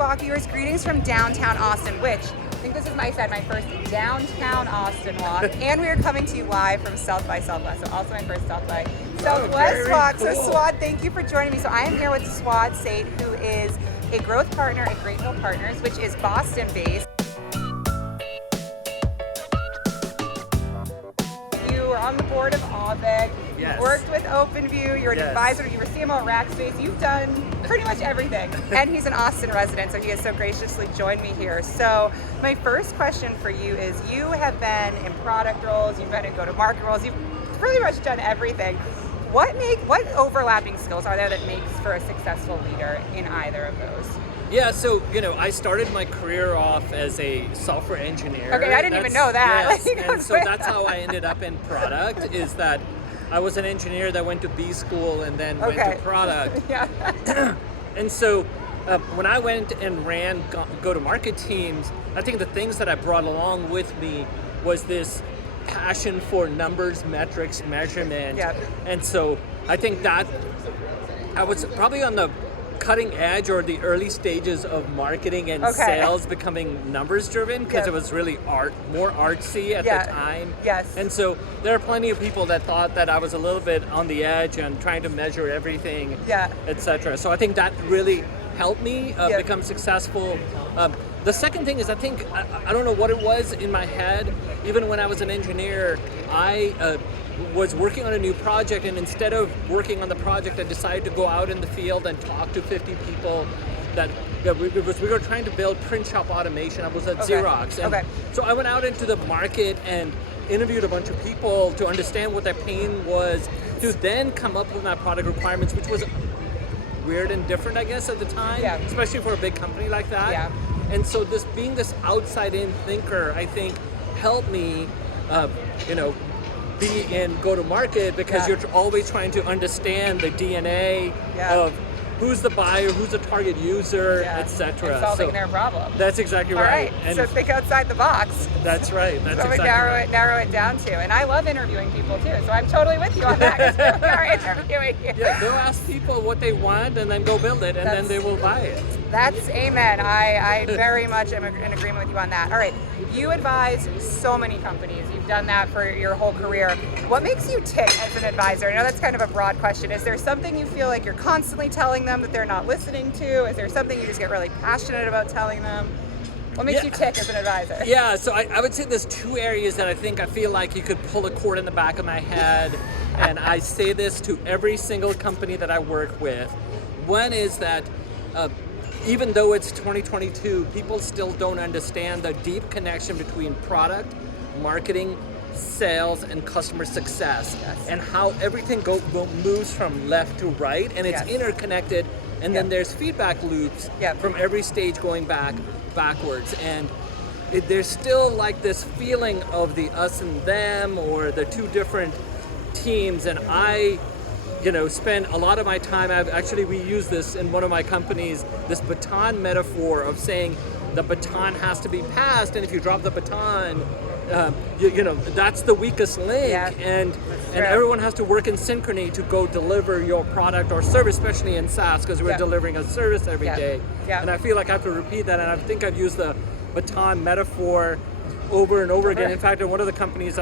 walk viewers, greetings from downtown Austin, which I think this is my first downtown Austin walk, and we are coming to you live from South by Southwest, so also my first South by Southwest walk. Cool. So Suaad, thank you for joining me. So I am here with Suaad Sait, who is a growth partner at Great Hill Partners, which is Boston-based. You were on the board of Ovid, yes. You worked with OpenView, you're an advisor, you were CMO at Rackspace, you've done pretty much everything. And he's an Austin resident, so he has so graciously joined me here. So my first question for you is, you have been in product roles, you've been in go-to-market roles, you've pretty much done everything. What overlapping skills are there that makes for a successful leader in either of those? Yeah, so, I started my career off as a software engineer. Okay, I didn't even know that. Yes, and so that's how I ended up in product, is that I was an engineer that went to B school and then went to product. Yeah. And so when I went and ran go-to-market teams, I think the things that I brought along with me was this passion for numbers, metrics, measurement. Yep. And so I think that I was probably on the cutting edge or the early stages of marketing and sales becoming numbers driven, because it was really more artsy at the time. Yes. And so there are plenty of people that thought that I was a little bit on the edge and trying to measure everything, etc. So I think that really helped me become successful. The second thing is, I think, I don't know what it was in my head, even when I was an engineer, I was working on a new project, and instead of working on the project, I decided to go out in the field and talk to 50 people that we were trying to build print shop automation. I was at Xerox. And so I went out into the market and interviewed a bunch of people to understand what their pain was, to then come up with my product requirements, which was weird and different, I guess, at the time, especially for a big company like that. Yeah. And so being this outside-in thinker, I think, helped me, be in go-to-market, because you're always trying to understand the DNA of who's the buyer, who's the target user, etc. And solving their problem. That's exactly right. All right. And so think outside the box. That's right. That's so exactly narrow it down to. And I love interviewing people too, so I'm totally with you on that, because we are interviewing you. Yeah, go ask people what they want and then go build it, and then they will buy it. That's amen. I very much am in agreement with you on that. All right, you advise so many companies. You've done that for your whole career. What makes you tick as an advisor? I know that's kind of a broad question. Is there something you feel like you're constantly telling them that they're not listening to? Is there something you just get really passionate about telling them? What makes you tick as an advisor? Yeah, so I would say there's two areas that I feel like you could pull a cord in the back of my head, and I say this to every single company that I work with. One is that even though it's 2022, people still don't understand the deep connection between product, marketing, sales, and customer success, and how everything moves from left to right, and it's interconnected, and then there's feedback loops from every stage going backwards, and there's still like this feeling of the us and them, or the two different teams, and I spend a lot of my time, we use this in one of my companies, this baton metaphor of saying the baton has to be passed, and if you drop the baton, that's the weakest link, and everyone has to work in synchrony to go deliver your product or service, especially in SaaS, because we're delivering a service every day. And I feel like I have to repeat that, and I think I've used the baton metaphor over and over again. In fact, in one of the companies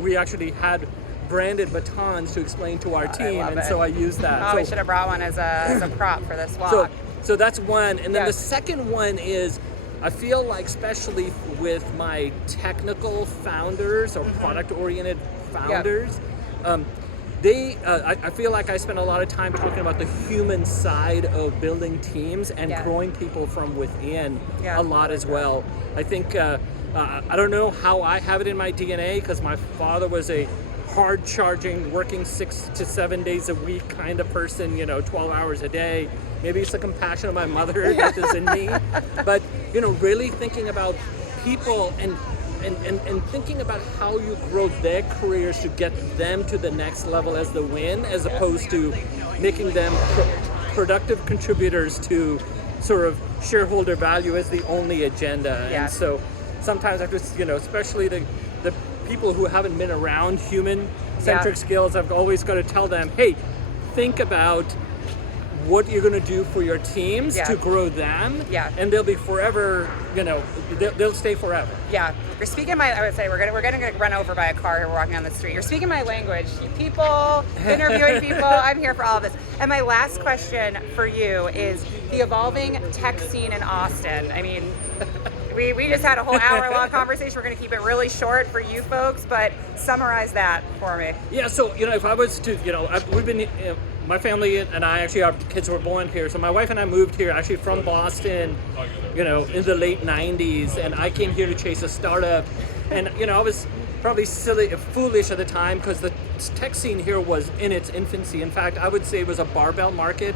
we actually had branded batons to explain to our team, and so I used that. We should have brought one as a prop for this walk. So that's one, and then the second one is, I feel like, especially with my technical founders or product-oriented founders, I feel like I spend a lot of time talking about the human side of building teams and growing people from within a lot as well. I think, I don't know how I have it in my DNA, because my father was a hard-charging, working 6 to 7 days a week kind of person, 12 hours a day. Maybe it's the compassion of my mother that is in me. But, really thinking about people and thinking about how you grow their careers to get them to the next level as the win, as opposed to making them productive contributors to sort of shareholder value as the only agenda. And so sometimes I just, especially the people who haven't been around human-centric skills, I've always got to tell them, hey, think about what you're going to do for your teams to grow them. Yeah. And they'll be forever, they'll stay forever. Yeah. You're speaking my, I would say, we're gonna get run over by a car here, we're walking down the street. You're speaking my language. People, interviewing people, I'm here for all of this. And my last question for you is the evolving tech scene in Austin. I mean, we just had a whole hour-long conversation. We're going to keep it really short for you folks, but summarize that for me. Yeah, so, if I was to, we've been, my family and I, actually, our kids were born here. So my wife and I moved here actually from Boston, in the late 90s, and I came here to chase a startup. And, I was probably foolish at the time because the tech scene here was in its infancy. In fact, I would say it was a barbell market.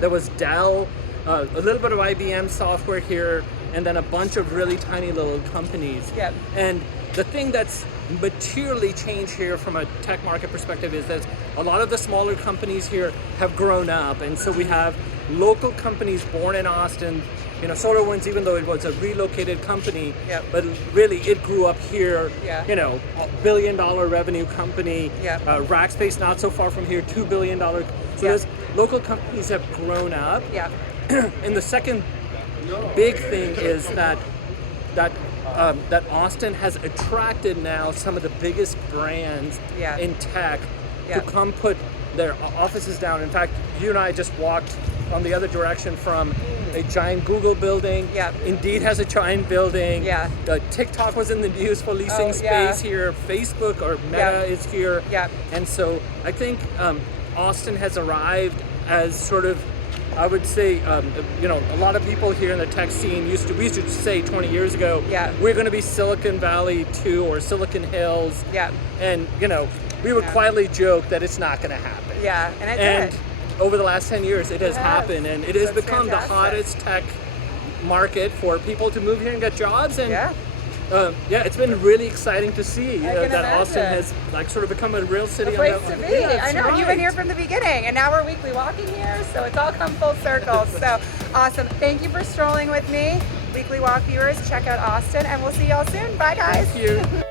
There was Dell, a little bit of IBM software here, and then a bunch of really tiny little companies. Yep. And the thing that's materially changed here from a tech market perspective is that a lot of the smaller companies here have grown up, and so we have local companies born in Austin. SolarWinds, even though it was a relocated company, but really it grew up here. A $1 billion revenue company. Rackspace, not so far from here, $2 billion. So those local companies have grown up. And the second big thing is that Austin has attracted now some of the biggest brands in tech to come put their offices down. In fact, you and I just walked on the other direction from a giant Google building. Indeed has a giant building. TikTok was in the news for leasing space here. Facebook or Meta is here. And so I think Austin has arrived as sort of, I would say, a lot of people here in the tech scene we used to say 20 years ago, we're going to be Silicon Valley 2 or Silicon Hills. And, we would quietly joke that it's not going to happen. And it did. Over the last 10 years, it has happened, and it has become the hottest tech market for people to move here and get jobs. And it's been really exciting to see that Austin has sort of become a real city. A place to be. I know, you've been here from the beginning, and now we're weekly walking here, so it's all come full circle. So awesome. Thank you for strolling with me. Weekly Walk viewers, check out Austin, and we'll see y'all soon. Bye, guys. Thank you.